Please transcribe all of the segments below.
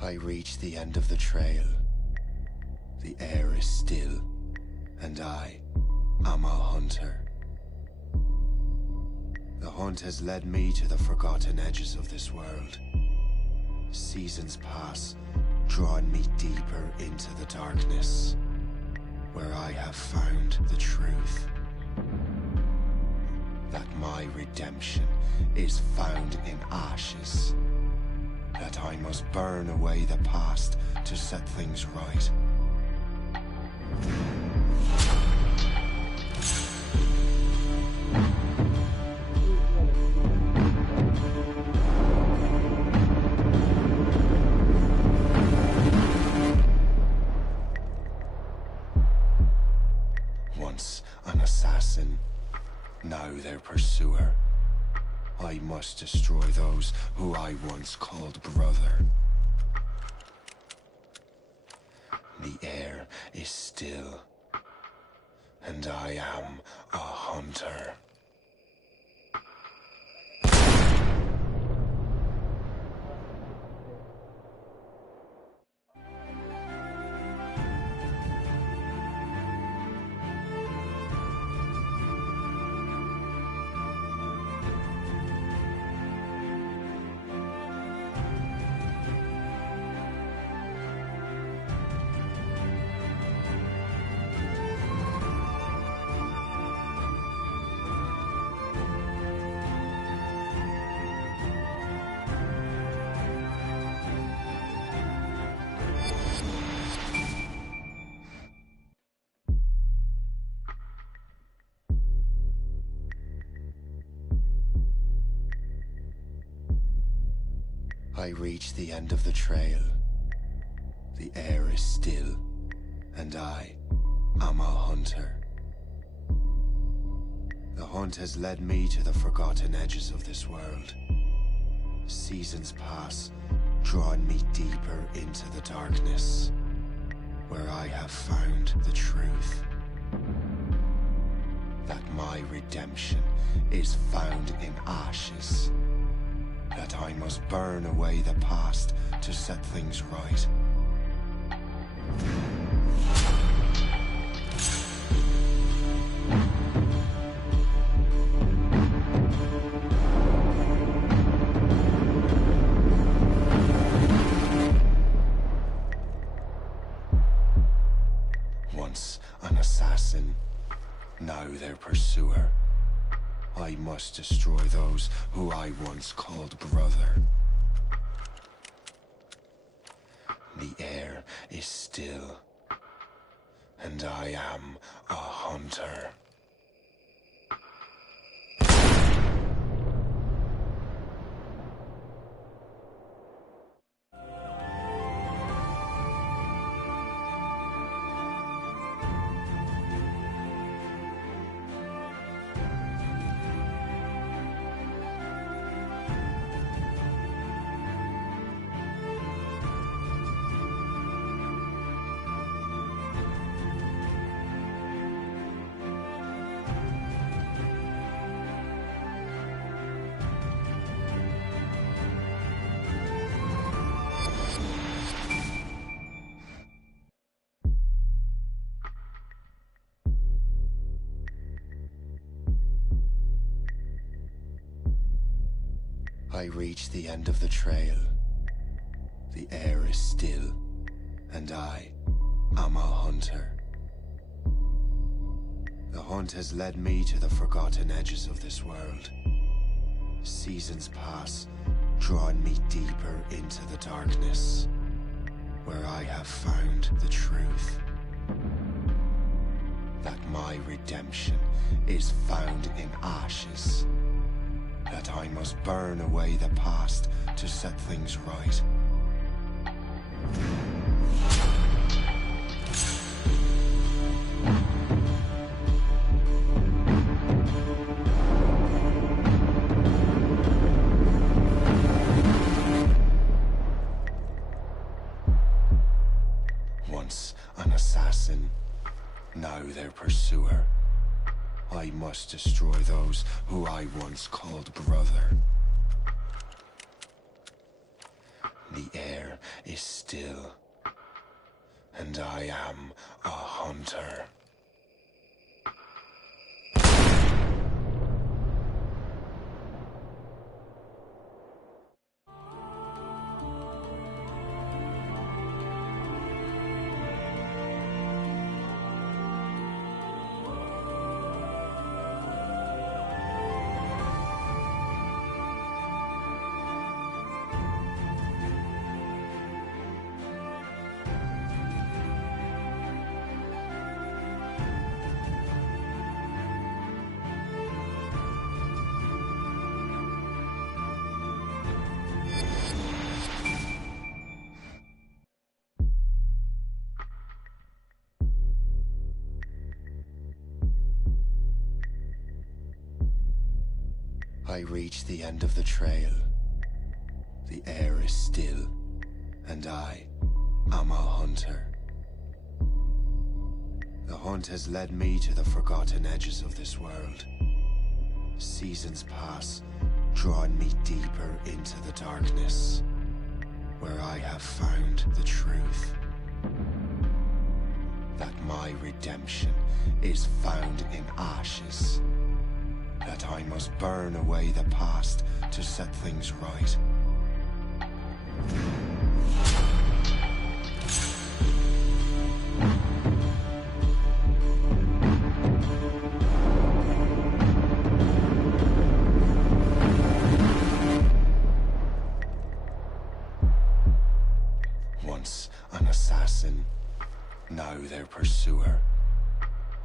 I reach the end of the trail. The air is still, and I am a hunter. The hunt has led me to the forgotten edges of this world. Seasons pass, drawing me deeper into the darkness, where I have found the truth. That my redemption is found in ashes. That I must burn away the past to set things right. Once an assassin, now their pursuer. I must destroy those who I once called brother. The air is still, and I am a hunter. I reach the end of the trail. The air is still, and I am a hunter. The hunt has led me to the forgotten edges of this world. Seasons pass, drawing me deeper into the darkness, where I have found the truth. That my redemption is found in ashes. That I must burn away the past to set things right. Once an assassin, now their pursuer. I must destroy those who I once called brother. The air is still, and I am a hunter. I reach the end of the trail. The air is still, and I am a hunter. The hunt has led me to the forgotten edges of this world. Seasons pass, drawing me deeper into the darkness, where I have found the truth. That my redemption is found in ashes. That I must burn away the past to set things right. Once an assassin, now their pursuer. I must destroy those who I once called brother. The air is still, and I am a hunter. I reach the end of the trail. The air is still, and I am a hunter. The hunt has led me to the forgotten edges of this world. Seasons pass, drawing me deeper into the darkness, where I have found the truth. That my redemption is found in ashes. That I must burn away the past to set things right. Once an assassin, now their pursuer.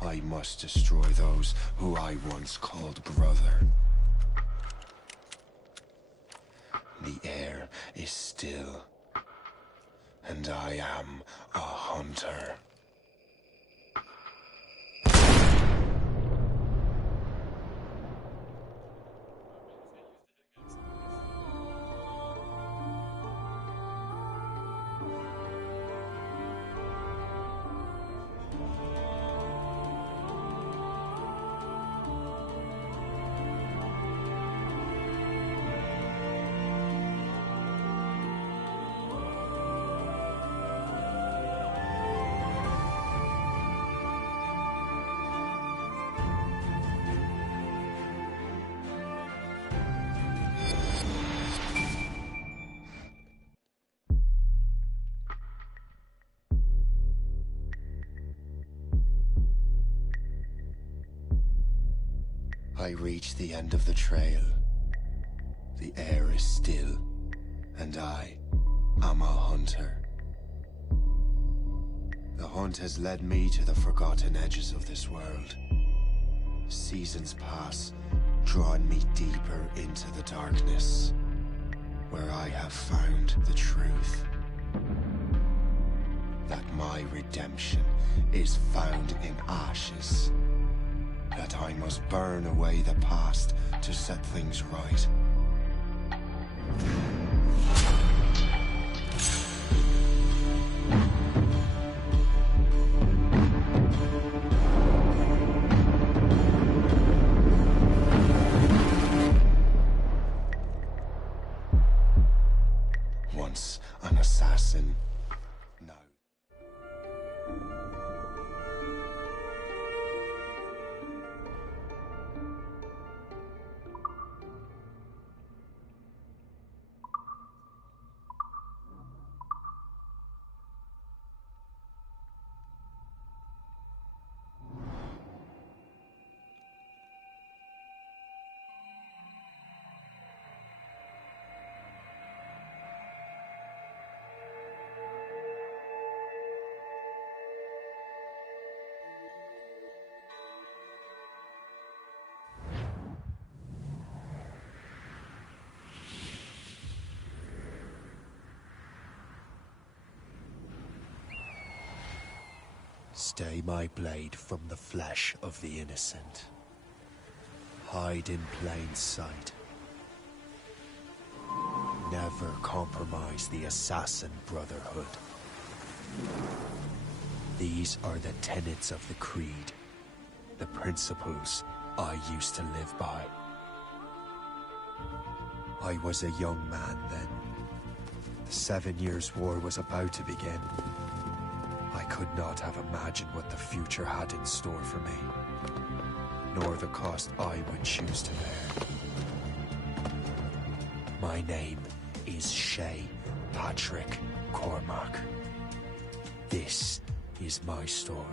I must destroy those who I once called brother. The air is still, and I am a hunter. I reach the end of the trail. The air is still, and I am a hunter. The hunt has led me to the forgotten edges of this world. Seasons pass, drawing me deeper into the darkness, where I have found the truth. That my redemption is found in ashes. That I must burn away the past to set things right. Once an assassin, now. Stay my blade from the flesh of the innocent. Hide in plain sight. Never compromise the Assassin Brotherhood. These are the tenets of the Creed, the principles I used to live by. I was a young man then, The 7 Years' War was about to begin. I could not have imagined what the future had in store for me, nor the cost I would choose to bear. My name is Shay Patrick Cormac. This is my story.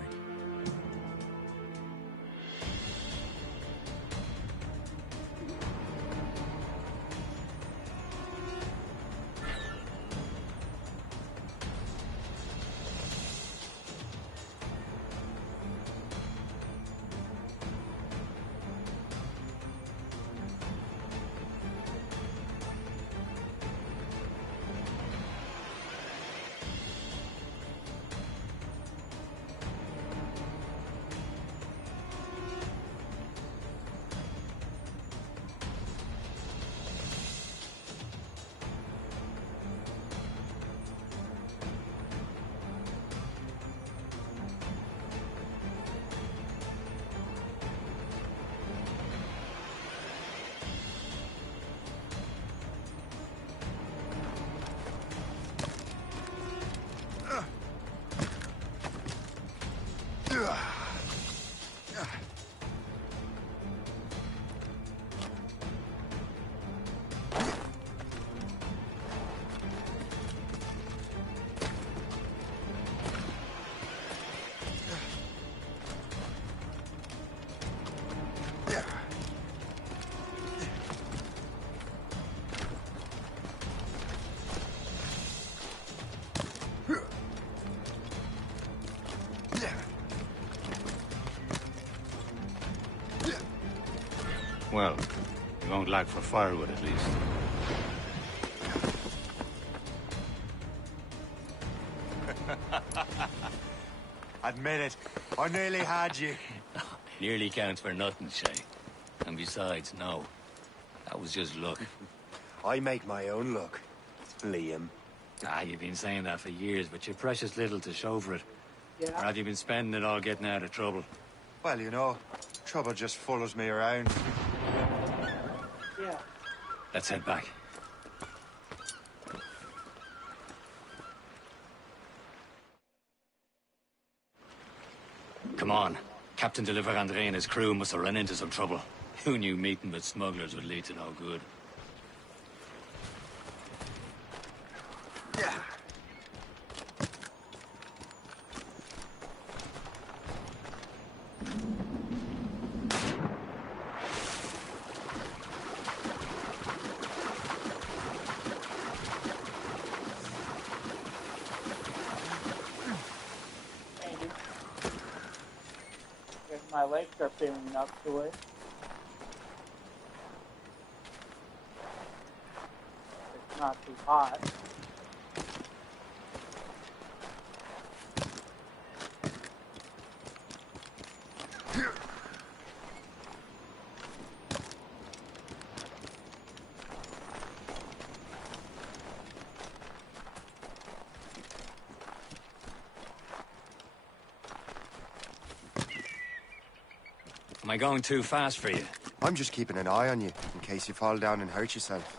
Well, you won't lack for firewood, at least. Admit it, I nearly had you. Nearly counts for nothing, Shay. And besides, no. That was just luck. I make my own luck, Liam. Ah, you've been saying that for years, but you're precious little to show for it. Yeah. Or have you been spending it all getting out of trouble? Well, you know, trouble just follows me around. Yeah. Let's head back. Come on. Captain de Andre and his crew must have run into some trouble. Who knew meeting with smugglers would lead to no good? Yeah. My legs are feeling up to it. It's not too hot. Am I going too fast for you? I'm just keeping an eye on you, in case you fall down and hurt yourself.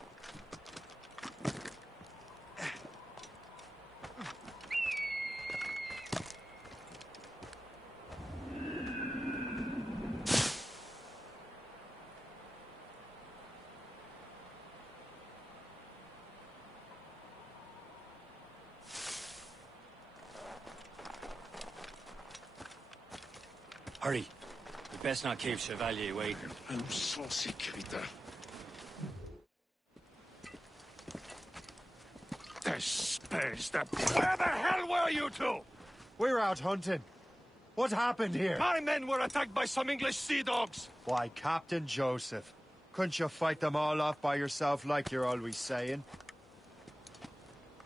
Hurry. We best not keep Chevalier waiting. I'm saucy, Krita. Where the hell were you two? We're out hunting. What happened here? My men were attacked by some English sea dogs. Why, Captain Joseph. Couldn't you fight them all off by yourself like you're always saying?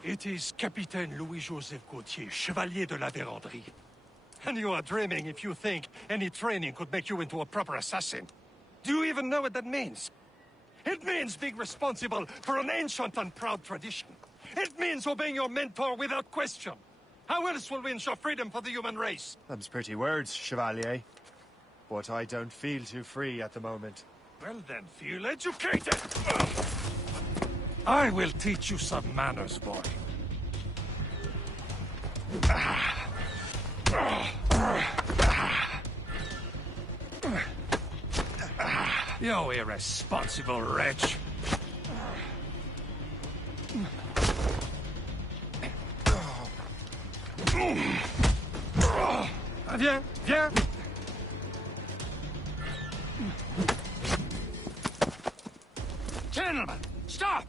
It is Capitaine Louis-Joseph Gauthier, Chevalier de la Vérendrye. And you are dreaming if you think any training could make you into a proper assassin. Do you even know what that means? It means being responsible for an ancient and proud tradition. It means obeying your mentor without question. How else will we ensure freedom for the human race? Them's pretty words, Chevalier. But I don't feel too free at the moment. Well then, feel educated! I will teach you some manners, boy. You irresponsible wretch. Viens, viens. Gentlemen, stop!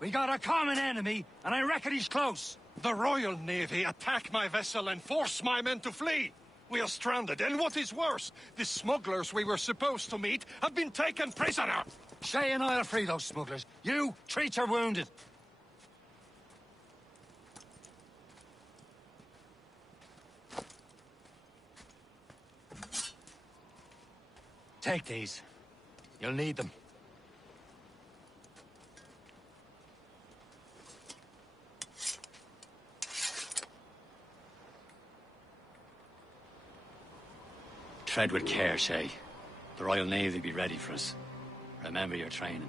We got a common enemy, and I reckon he's close. The Royal Navy attack my vessel and force my men to flee. We are stranded, and what is worse, the smugglers we were supposed to meet have been taken prisoner. Shay and I'll free those smugglers. You, treat your wounded. Take these. You'll need them. Tread with care, Shay. The Royal Navy be ready for us. Remember your training.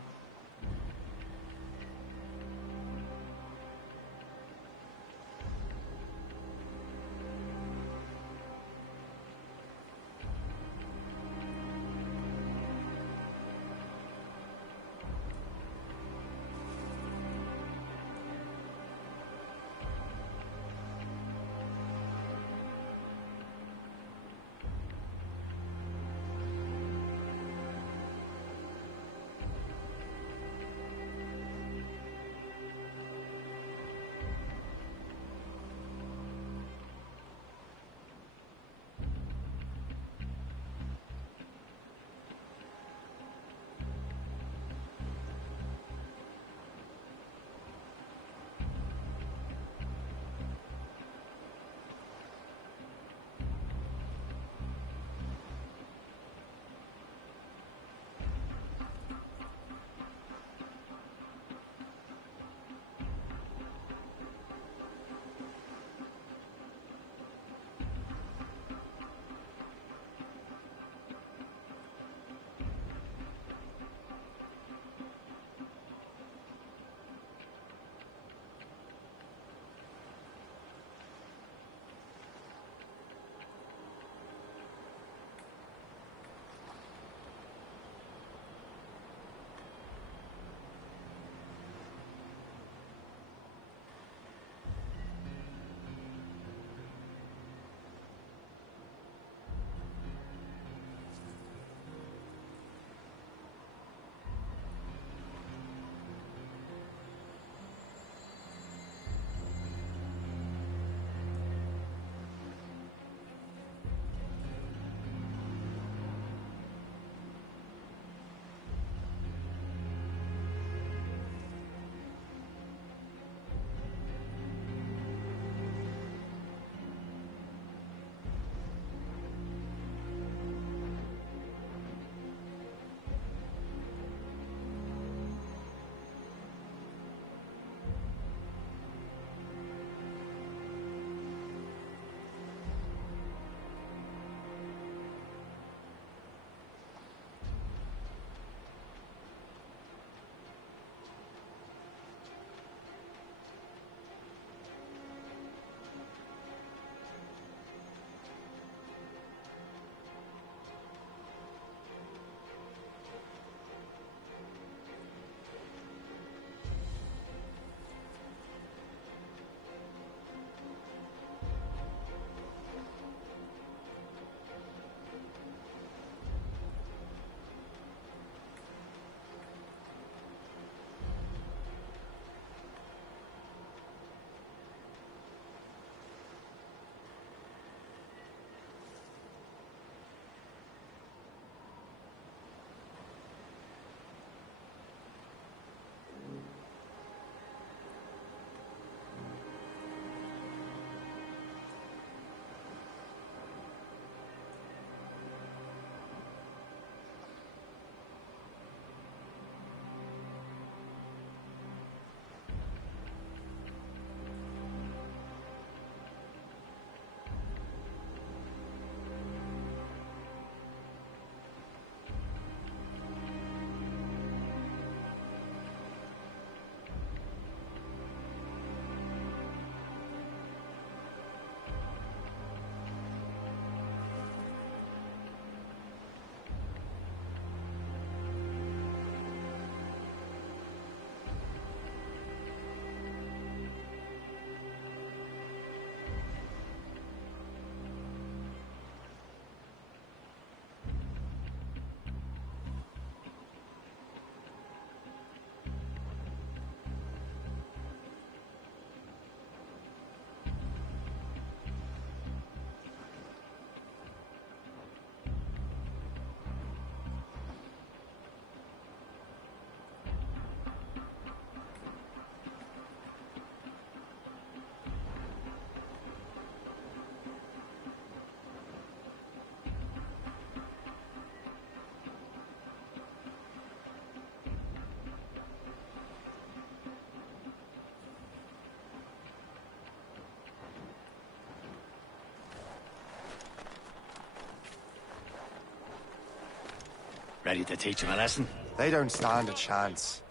Ready to teach him a lesson? They don't stand a chance.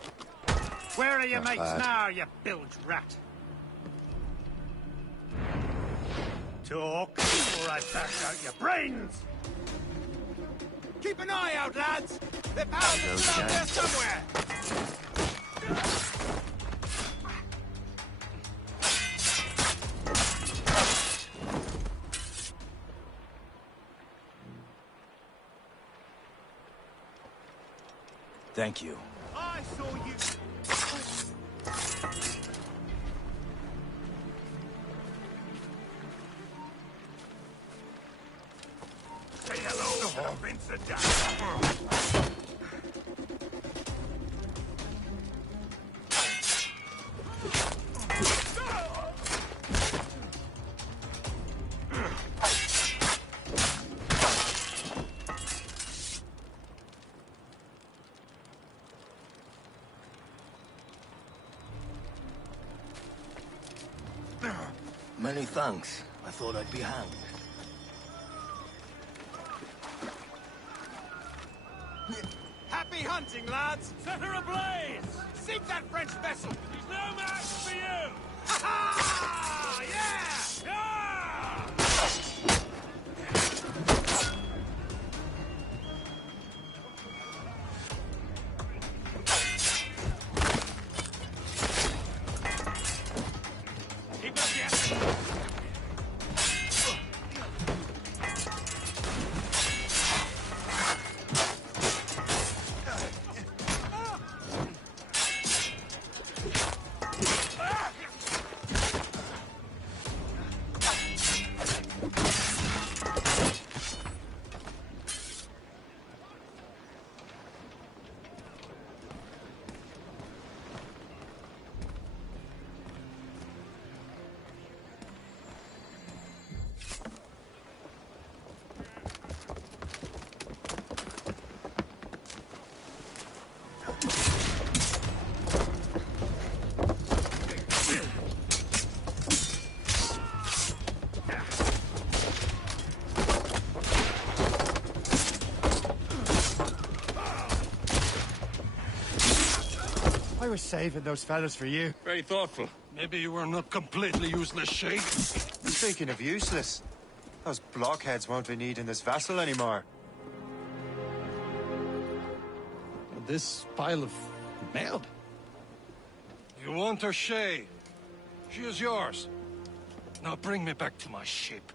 Where are your Not mates bad. now, you bilge rat? Talk, or I bash out your brains! Keep an eye out, lads! Their powers are still out there somewhere! Thank you. I saw you! Say hello to Vincent Dad. Many thanks. I thought I'd be hanged. Happy hunting, lads! Set her ablaze! Sink that French vessel! She's no match for you! Ha ha! Yeah! Yeah! Keep up the effort! I was saving those fellas for you. Very thoughtful. Maybe you were not completely useless, Shay. Speaking of useless, those blockheads won't be needing this vessel anymore. This pile of mail. You want her, Shay? She is yours. Now bring me back to my ship.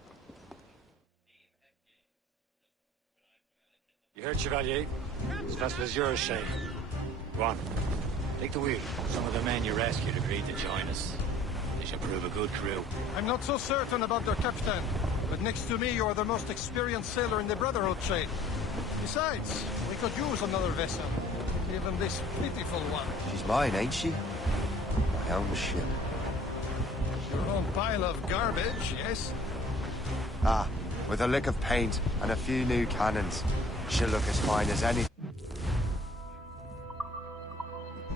You heard, Chevalier? This vessel is yours, Shay. Go on. Take the wheel. Some of the men you rescued agreed to join us. They should prove a good crew. I'm not so certain about their captain, but next to me you are the most experienced sailor in the Brotherhood chain. Besides, we could use another vessel. Even this pitiful one. She's mine, ain't she? My own ship. Your own pile of garbage, yes? Ah, with a lick of paint and a few new cannons, she'll look as fine as any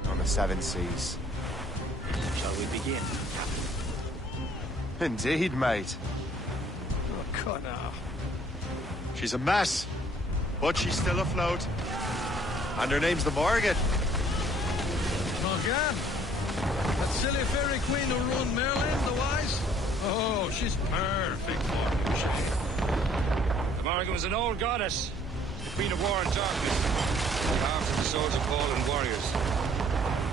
on the seven seas. Shall we begin? Indeed, mate. Oh, God, now. She's a mess, but she's still afloat. And her name's the Morgan. Morgan? That silly fairy queen who ruined Merlin, the wise? Oh, she's perfect for you, Shay. The Morgan was an old goddess. The queen of war and darkness. Carved from the swords of fallen warriors.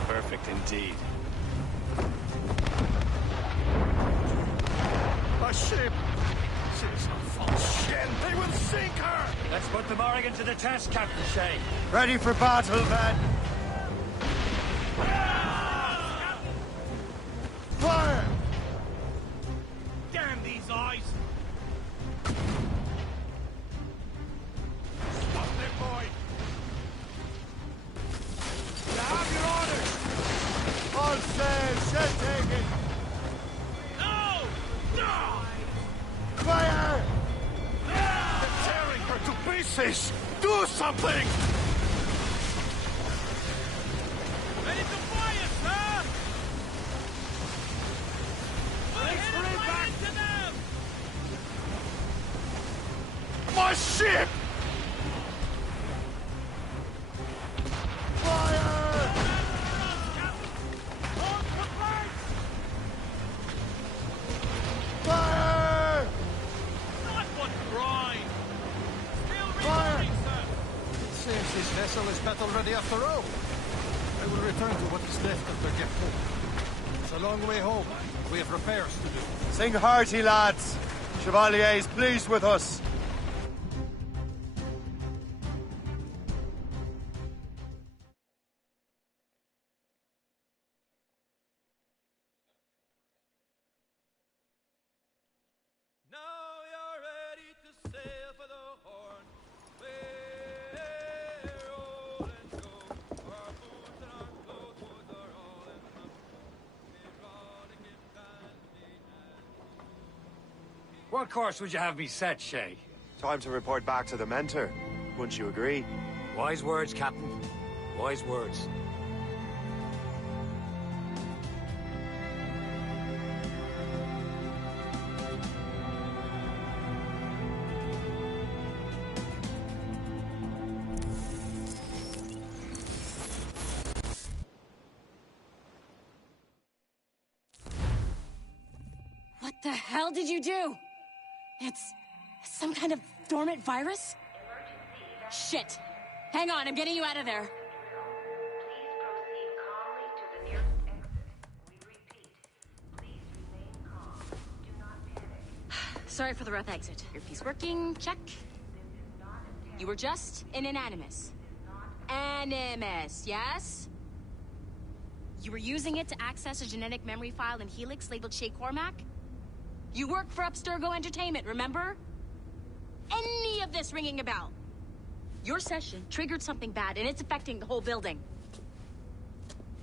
Perfect indeed. A ship! She's a false ship! They will sink her! Let's put the Morgan to the test, Captain Shay. Ready for battle, men! Fire! Damn these eyes! Stop them, boy! You have your orders! All sail, ship taken! No! No! Fire! They're tearing her to pieces! Do something! Ready to fire, sir! Let's back to them! My ship! Seems this vessel is battle-ready after all. I will return to what is left of the depot. It's a long way home. We have repairs to do. Sing hearty, lads. Chevalier is pleased with us. What course would you have me set, Shay? Time to report back to the mentor. Wouldn't you agree? Wise words, Captain. Wise words. What the hell did you do? It's some kind of dormant virus? Shit. Hang on, I'm getting you out of there. Please proceed calmly to the nearest exit. We repeat, please remain calm. Do not panic. Sorry for the rough exit. Earpiece working, check. You were just in an Animus. Animus, yes? You were using it to access a genetic memory file in Helix labeled Shay Cormac? You work for Abstergo Entertainment, remember? Any of this ringing a bell? Your session triggered something bad, and it's affecting the whole building.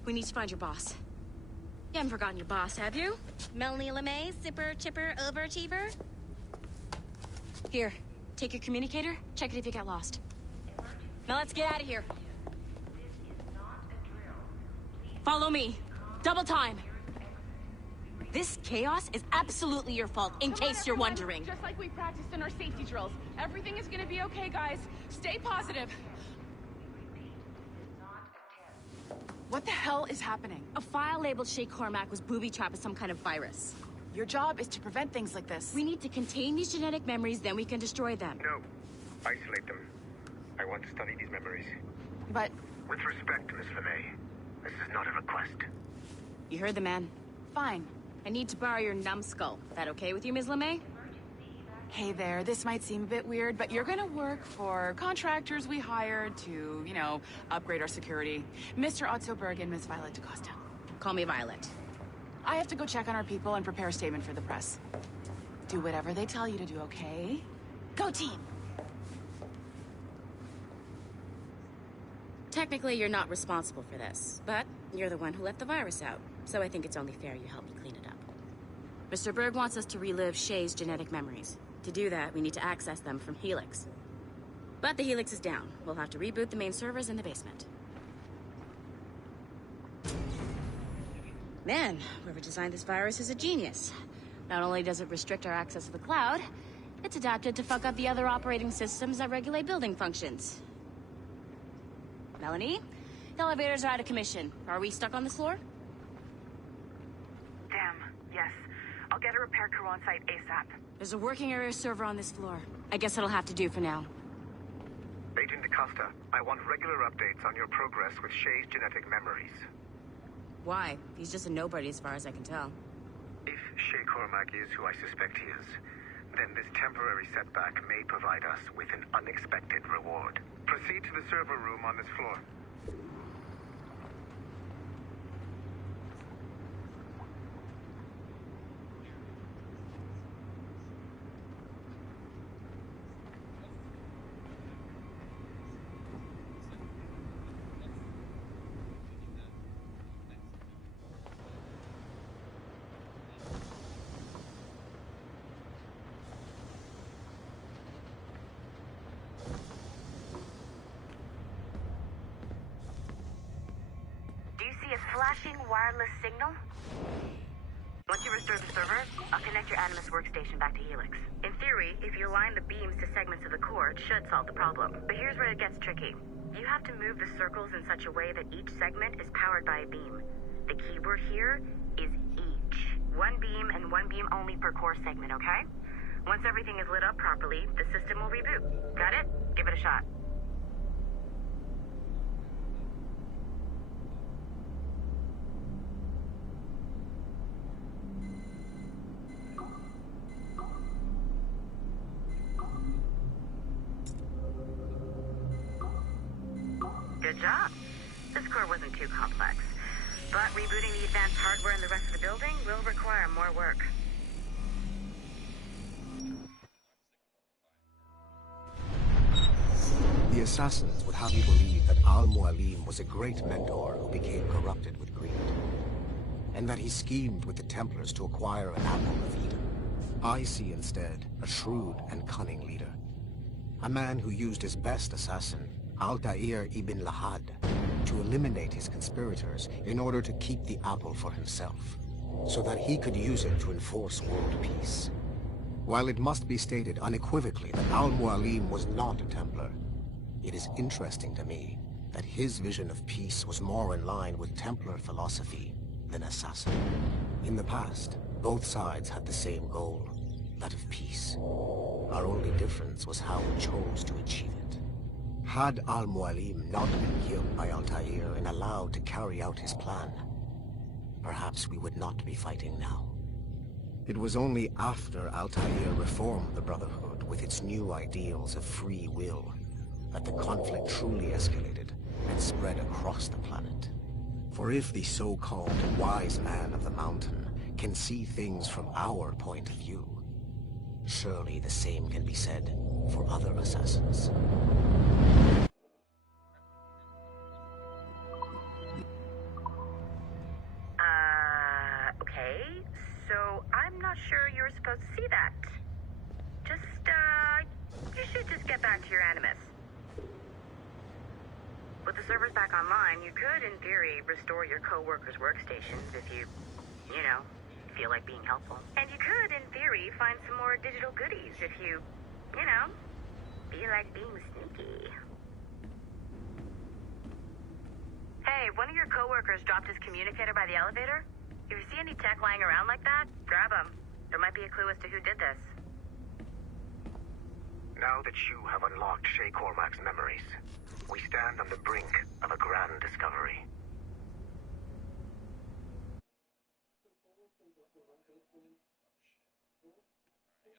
We need to find your boss. You haven't forgotten your boss, have you? Melanie LeMay, zipper, chipper, overachiever? Here, take your communicator, check it if you get lost. Now let's get out of here. Follow me. Double time. This chaos is absolutely your fault, in case you're wondering. Just like we practiced in our safety drills. Everything is gonna be okay, guys. Stay positive. What the hell is happening? A file labeled Shay Cormac was booby-trapped with some kind of virus. Your job is to prevent things like this. We need to contain these genetic memories, then we can destroy them. No. Isolate them. I want to study these memories. But... With respect, Miss LeMay, this is not a request. You heard the man. Fine. I need to borrow your numbskull. That okay with you, Ms. LeMay? Hey there, this might seem a bit weird, but you're gonna work for contractors we hired to, you know, upgrade our security. Mr. Otto Berg and Miss Violet DaCosta. Call me Violet. I have to go check on our people and prepare a statement for the press. Do whatever they tell you to do, okay? Go team! Technically, you're not responsible for this, but you're the one who let the virus out, so I think it's only fair you help me clean it up. Mr. Berg wants us to relive Shay's genetic memories. To do that, we need to access them from Helix. But the Helix is down. We'll have to reboot the main servers in the basement. Man, whoever designed this virus is a genius. Not only does it restrict our access to the cloud, it's adapted to fuck up the other operating systems that regulate building functions. Melanie? The elevators are out of commission. Are we stuck on this floor? Damn, yes. I'll get a repair crew on site ASAP. There's a working area server on this floor. I guess it'll have to do for now. Agent DaCosta, I want regular updates on your progress with Shay's genetic memories. Why? He's just a nobody as far as I can tell. If Shay Cormac is who I suspect he is, then this temporary setback may provide us with an unexpected reward. Proceed to the server room on this floor. Flashing wireless signal? Once you restore the server, I'll connect your Animus workstation back to Helix. In theory, if you align the beams to segments of the core, it should solve the problem. But here's where it gets tricky. You have to move the circles in such a way that each segment is powered by a beam. The keyword here is each. One beam and one beam only per core segment, okay? Once everything is lit up properly, the system will reboot. Got it? Give it a shot. Good job. This core wasn't too complex. But rebooting the advanced hardware in the rest of the building will require more work. The assassins would have you believe that Al-Mualim was a great mentor who became corrupted with greed, and that he schemed with the Templars to acquire an apple of Eden. I see instead a shrewd and cunning leader, a man who used his best assassin, Altair ibn Lahad, to eliminate his conspirators in order to keep the apple for himself, so that he could use it to enforce world peace. While it must be stated unequivocally that Al-Mualim was not a Templar, it is interesting to me that his vision of peace was more in line with Templar philosophy than assassin. In the past, both sides had the same goal, that of peace. Our only difference was how we chose to achieve it. Had Al-Mualim not been killed by Altair and allowed to carry out his plan, perhaps we would not be fighting now. It was only after Altair reformed the Brotherhood with its new ideals of free will that the conflict truly escalated and spread across the planet. For if the so-called wise man of the mountain can see things from our point of view, surely the same can be said for other assassins. Okay. So I'm not sure you were supposed to see that. You should just get back to your Animus. With the servers back online, you could, in theory, restore your co-workers' workstations if you feel like being helpful. And you could, in theory, find some more digital goodies if you feel like being sneaky. Hey, one of your co-workers dropped his communicator by the elevator. If you see any tech lying around like that, grab them. There might be a clue as to who did this. Now that you have unlocked Shay Cormac's memories, we stand on the brink of a grand discovery.